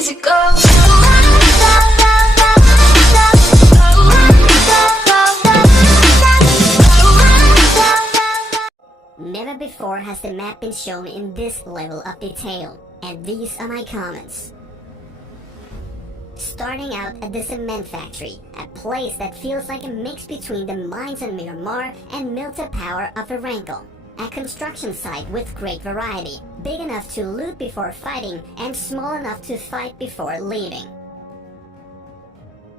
easy go. Never before has the map been shown in this level of detail, and these are my comments. Starting out at the cement factory, a place that feels like a mix between the mines in Myanmar and Milta Power of Rankle. A construction site with great variety, big enough to loot before fighting and small enough to fight before leaving.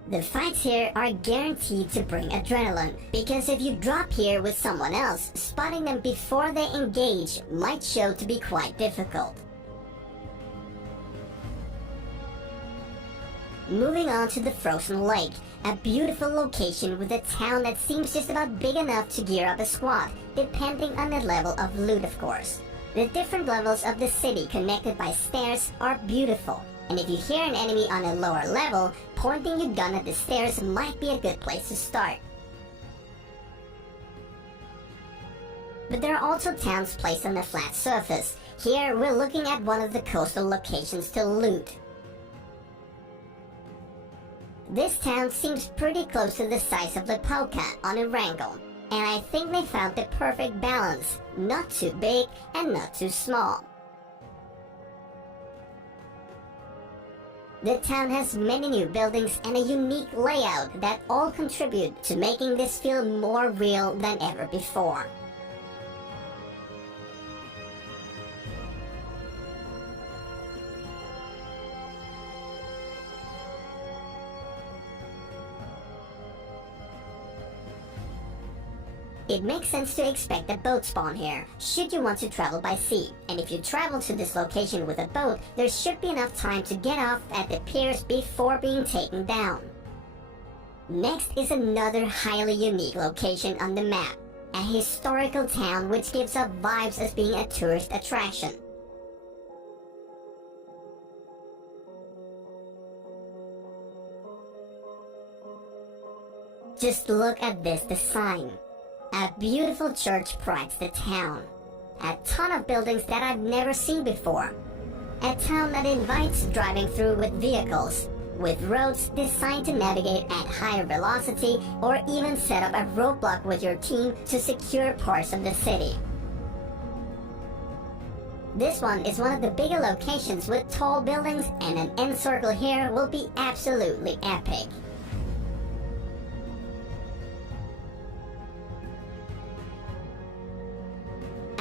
The fights here are guaranteed to bring adrenaline, because if you drop here with someone else, spotting them before they engage might show to be quite difficult. Moving on to the frozen lake, a beautiful location with a town that seems just about big enough to gear up a squad, depending on the level of loot of course. The different levels of the city connected by stairs are beautiful, and if you hear an enemy on a lower level, pointing your gun at the stairs might be a good place to start. But there are also towns placed on a flat surface. Here we're looking at one of the coastal locations to loot. This town seems pretty close to the size of Lipoka on Erangel, and I think they found the perfect balance, not too big and not too small. The town has many new buildings and a unique layout that all contribute to making this feel more real than ever before. It makes sense to expect a boat spawn here, should you want to travel by sea, and if you travel to this location with a boat, there should be enough time to get off at the piers before being taken down. Next is another highly unique location on the map, a historical town which gives off vibes as being a tourist attraction. Just look at this design. A beautiful church prides the town. A ton of buildings that I've never seen before. A town that invites driving through with vehicles, with roads designed to navigate at higher velocity or even set up a roadblock with your team to secure parts of the city. This one is one of the bigger locations with tall buildings, and an end circle here will be absolutely epic.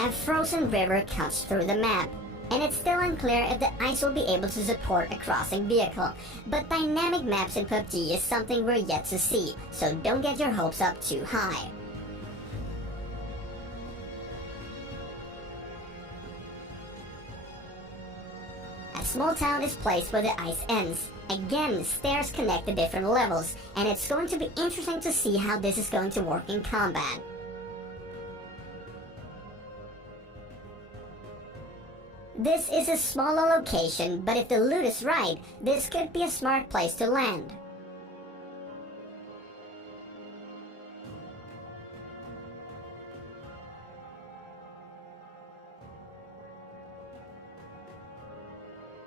A frozen river cuts through the map, and it's still unclear if the ice will be able to support a crossing vehicle, but dynamic maps in PUBG is something we're yet to see, so don't get your hopes up too high. A small town is placed where the ice ends. Again, stairs connect the different levels, and it's going to be interesting to see how this is going to work in combat. This is a smaller location, but if the loot is right, this could be a smart place to land.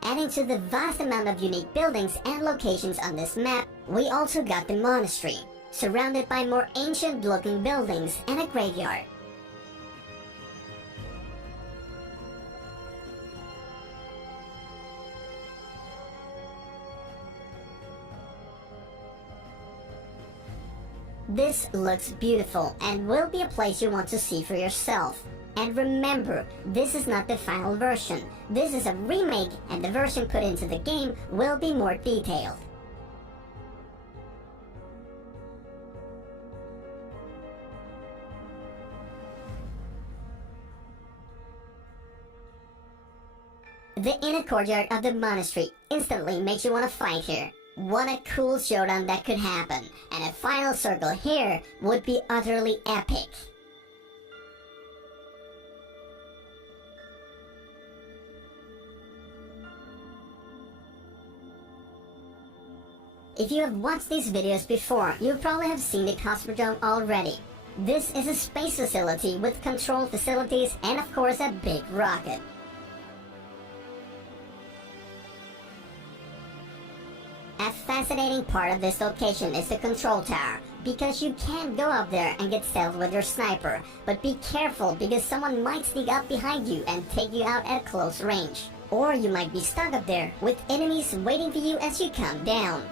Adding to the vast amount of unique buildings and locations on this map, we also got the monastery, surrounded by more ancient-looking buildings and a graveyard. This looks beautiful and will be a place you want to see for yourself. And remember, this is not the final version. This is a remake, and the version put into the game will be more detailed. The inner courtyard of the monastery instantly makes you want to fight here. What a cool showdown that could happen, and a final circle here would be utterly epic. If you have watched these videos before, you probably have seen the Cosmodrome already. This is a space facility with control facilities and of course a big rocket. A fascinating part of this location is the control tower, because you can go up there and get stealth with your sniper, but be careful because someone might sneak up behind you and take you out at close range. Or you might be stuck up there with enemies waiting for you as you come down.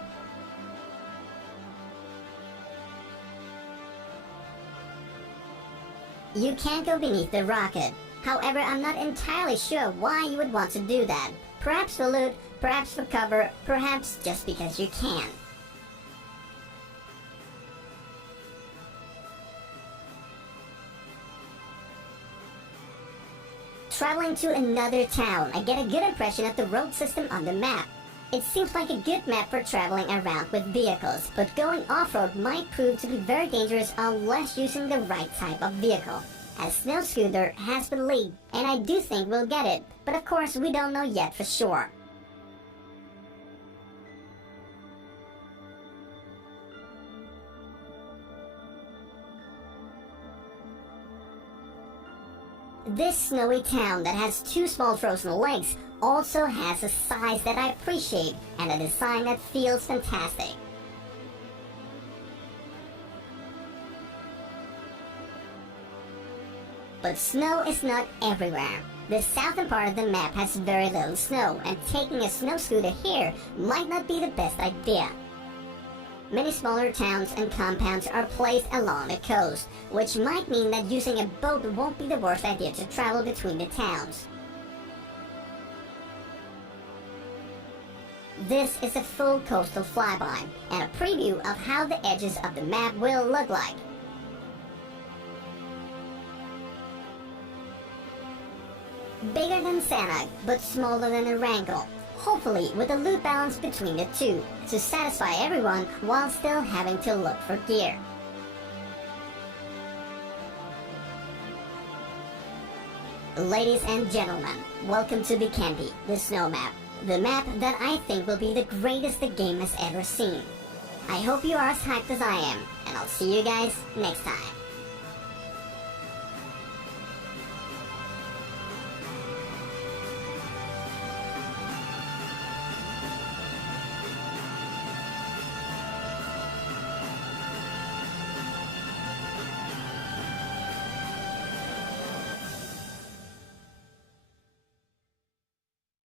You can't go beneath the rocket. However, I'm not entirely sure why you would want to do that. Perhaps for loot, perhaps for cover, perhaps just because you can. Traveling to another town, I get a good impression of the road system on the map. It seems like a good map for traveling around with vehicles, but going off-road might prove to be very dangerous unless using the right type of vehicle. A snow scooter has been leaked, and I do think we'll get it, but of course we don't know yet for sure. This snowy town that has 2 small frozen lakes also has a size that I appreciate and a design that feels fantastic. But snow is not everywhere. The southern part of the map has very little snow, and taking a snow scooter here might not be the best idea. Many smaller towns and compounds are placed along the coast, which might mean that using a boat won't be the worst idea to travel between the towns. This is a full coastal flyby, and a preview of how the edges of the map will look like. Bigger than Santa, but smaller than a Wrangler. Hopefully with a loot balance between the two, to satisfy everyone while still having to look for gear. Ladies and gentlemen, welcome to VIKENDI, the snow map. The map that I think will be the greatest the game has ever seen. I hope you are as hyped as I am, and I'll see you guys next time.